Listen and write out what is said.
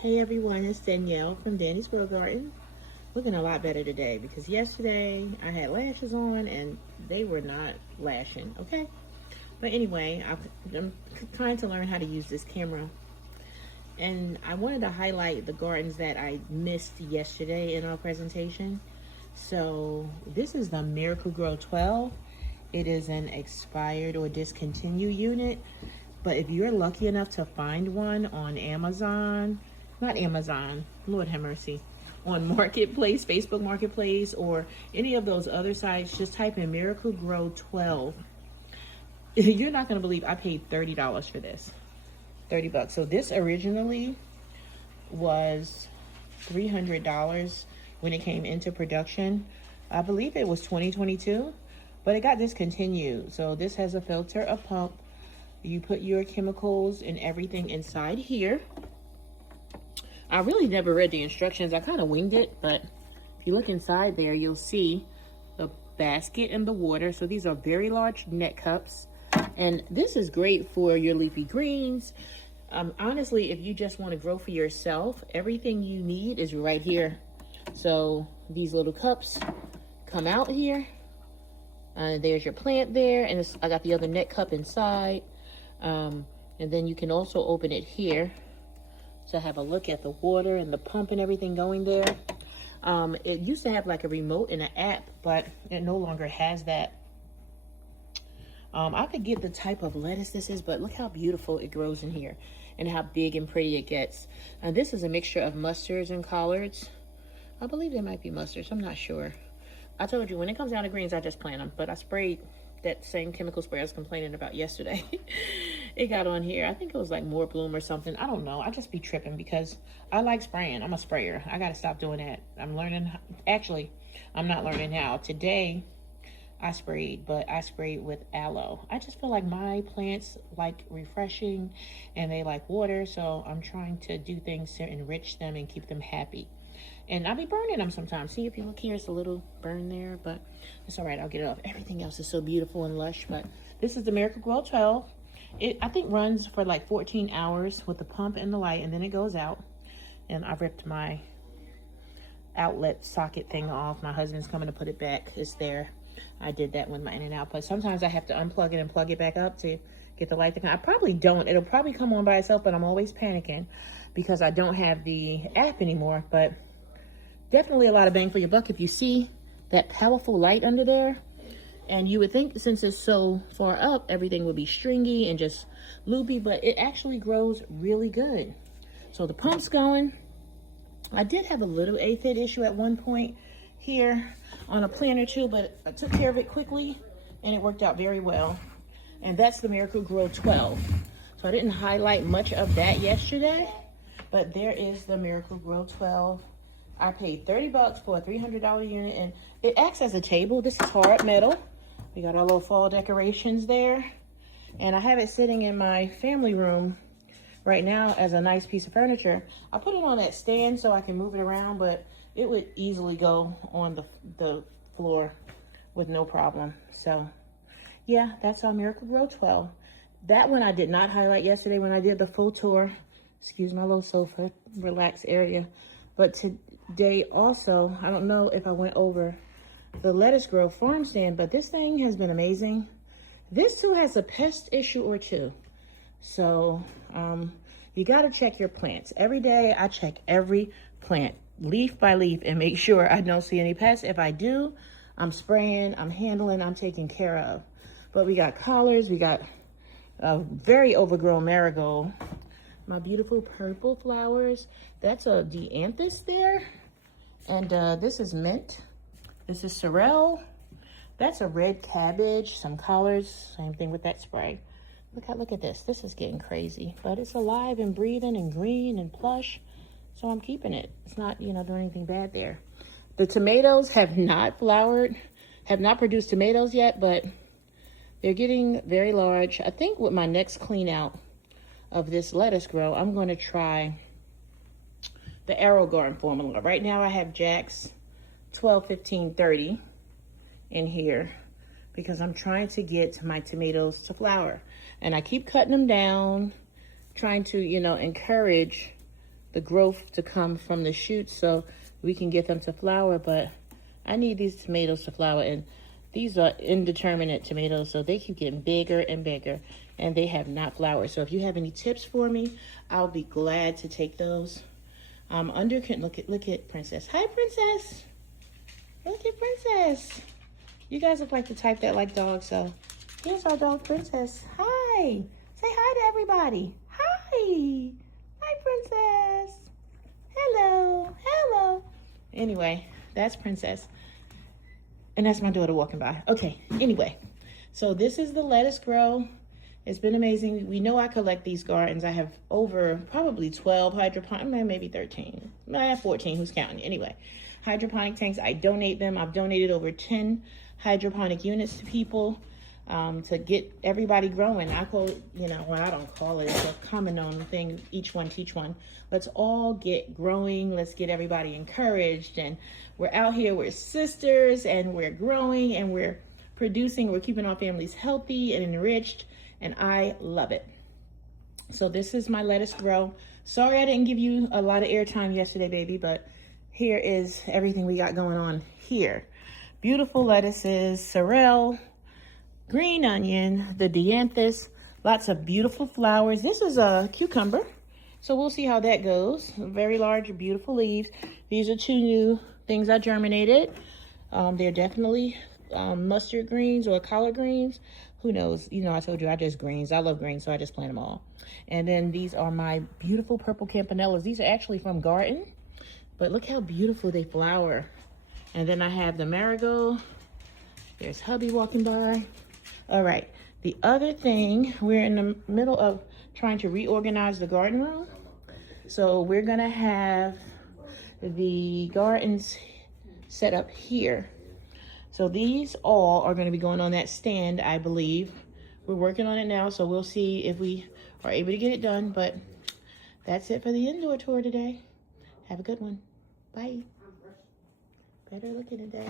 Hey everyone, it's Danielle from Danny's Grow Garden. Looking a lot better today because yesterday I had lashes on and they were not lashing, okay? But anyway, I'm trying to learn how to use this camera. And I wanted to highlight the gardens that I missed yesterday in our presentation. So this is the Miracle Grow 12. It is an expired or discontinued unit. But if you're lucky enough to find one on Amazon, not Amazon, Lord have mercy, on Marketplace, Facebook Marketplace, or any of those other sites, just type in Miracle Grow 12. You're not going to believe I paid $30 for this. 30 bucks. So this originally was $300 when it came into production. I believe it was 2022, but it got discontinued. So this has a filter, a pump. You put your chemicals and everything inside here. I really never read the instructions. I kind of winged it, but if you look inside there, you'll see the basket and the water. So these are very large net cups. And this is great for your leafy greens. Honestly, if you just want to grow for yourself, everything you need is right here. So these little cups come out here. There's your plant there. And I got the other net cup inside. And then you can also open it here to have a look at the water and the pump and everything going there. It used to have like a remote and an app, but it no longer has that. I forget the type of lettuce this is, but look how beautiful it grows in here and how big and pretty it gets. This is a mixture of mustards and collards. I believe they might be mustards, I'm not sure. I told you, when it comes down to greens, I just plant them, but I sprayed that same chemical spray I was complaining about yesterday. It got on here. I think it was like More Bloom or something. I don't know. I just be tripping because I like spraying. I'm a sprayer. I got to stop doing that. I'm learning. Actually, I'm not learning how. Today, I sprayed, but I sprayed with aloe. I just feel like my plants like refreshing and they like water. So I'm trying to do things to enrich them and keep them happy. And I'll be burning them sometimes. See, if you look here, it's a little burn there, but it's all right. I'll get it off. Everything else is so beautiful and lush, but this is the Miracle Grow 12. It, I think, runs for like 14 hours with the pump and the light, and then it goes out. And I ripped my outlet socket thing off. My husband's coming to put it back. It's there. I did that with my in and out, but sometimes I have to unplug it and plug it back up to get the light to come. I probably don't. It'll probably come on by itself, but I'm always panicking because I don't have the app anymore, but definitely a lot of bang for your buck if you see that powerful light under there. And you would think since it's so far up, everything would be stringy and just loopy, but it actually grows really good. So the pump's going. I did have a little aphid issue at one point here on a plant or two, but I took care of it quickly and it worked out very well. And that's the Miracle Grow 12. So I didn't highlight much of that yesterday, but there is the Miracle Grow 12. I paid 30 bucks for a $300 unit, and it acts as a table. This is hard metal. We got our little fall decorations there. And I have it sitting in my family room right now as a nice piece of furniture. I put it on that stand so I can move it around, but it would easily go on the floor with no problem. So yeah, that's our Miracle Grow 12. That one I did not highlight yesterday when I did the full tour. Excuse my little sofa, relaxed area. But today also, I don't know if I went over the Lettuce Grow farm stand, but this thing has been amazing. This too has a pest issue or two. So you got to check your plants. Every day I check every plant, leaf by leaf, and make sure I don't see any pests. If I do, I'm spraying, I'm handling, I'm taking care of. But we got collards, we got a very overgrown marigold. My beautiful purple flowers. That's a dianthus there. And this is mint. This is sorrel. That's a red cabbage, some collards, same thing with that spray. Look at this. This is getting crazy, but it's alive and breathing and green and plush. So I'm keeping it. It's not, you know, doing anything bad there. The tomatoes have not flowered, have not produced tomatoes yet, but they're getting very large. I think with my next clean out of this lettuce grow, I'm going to try the Arrow Garden formula. Right now I have Jack's 12, 15, 30 in here because I'm trying to get my tomatoes to flower. And I keep cutting them down, trying to, you know, encourage the growth to come from the shoots so we can get them to flower. But I need these tomatoes to flower, and these are indeterminate tomatoes, so they keep getting bigger and bigger, and they have not flowered. So if you have any tips for me, I'll be glad to take those. Look at Princess. Hi, Princess. Look at Princess. You guys look like the type that like dogs, so here's our dog, Princess. Hi. Say hi to everybody. Hi. Hi, Princess. Hello. Hello. Anyway, that's Princess. And that's my daughter walking by. Okay, anyway. So this is the lettuce grow. It's been amazing. We know I collect these gardens. I have over probably 12 hydroponic, maybe 13. I have 14, who's counting? Anyway, hydroponic tanks. I donate them. I've donated over 10 hydroponic units to people to get everybody growing. I call it, well, I don't call it, it's a common known thing, each one teach one. Let's all get growing. Let's get everybody encouraged. And we're out here, we're sisters, and we're growing, and we're producing. We're keeping our families healthy and enriched, and I love it. So this is my lettuce grow. Sorry I didn't give you a lot of airtime yesterday, baby, but here is everything we got going on here. Beautiful lettuces, sorrel, green onion, the dianthus, lots of beautiful flowers. This is a cucumber, so we'll see how that goes. Very large, beautiful leaves. These are 2 new things I germinated. They're definitely mustard greens or collard greens. Who knows? I told you I just greens. I love greens, so I just plant them all. And then these are my beautiful purple campanellas. These are actually from garden, but look how beautiful they flower. And then I have the marigold. There's hubby walking by. All right, the other thing, we're in the middle of trying to reorganize the garden room. So we're gonna have the gardens set up here. So these all are gonna be going on that stand, I believe. We're working on it now, so we'll see if we are able to get it done, but that's it for the indoor tour today. Have a good one. Bye. Better looking today.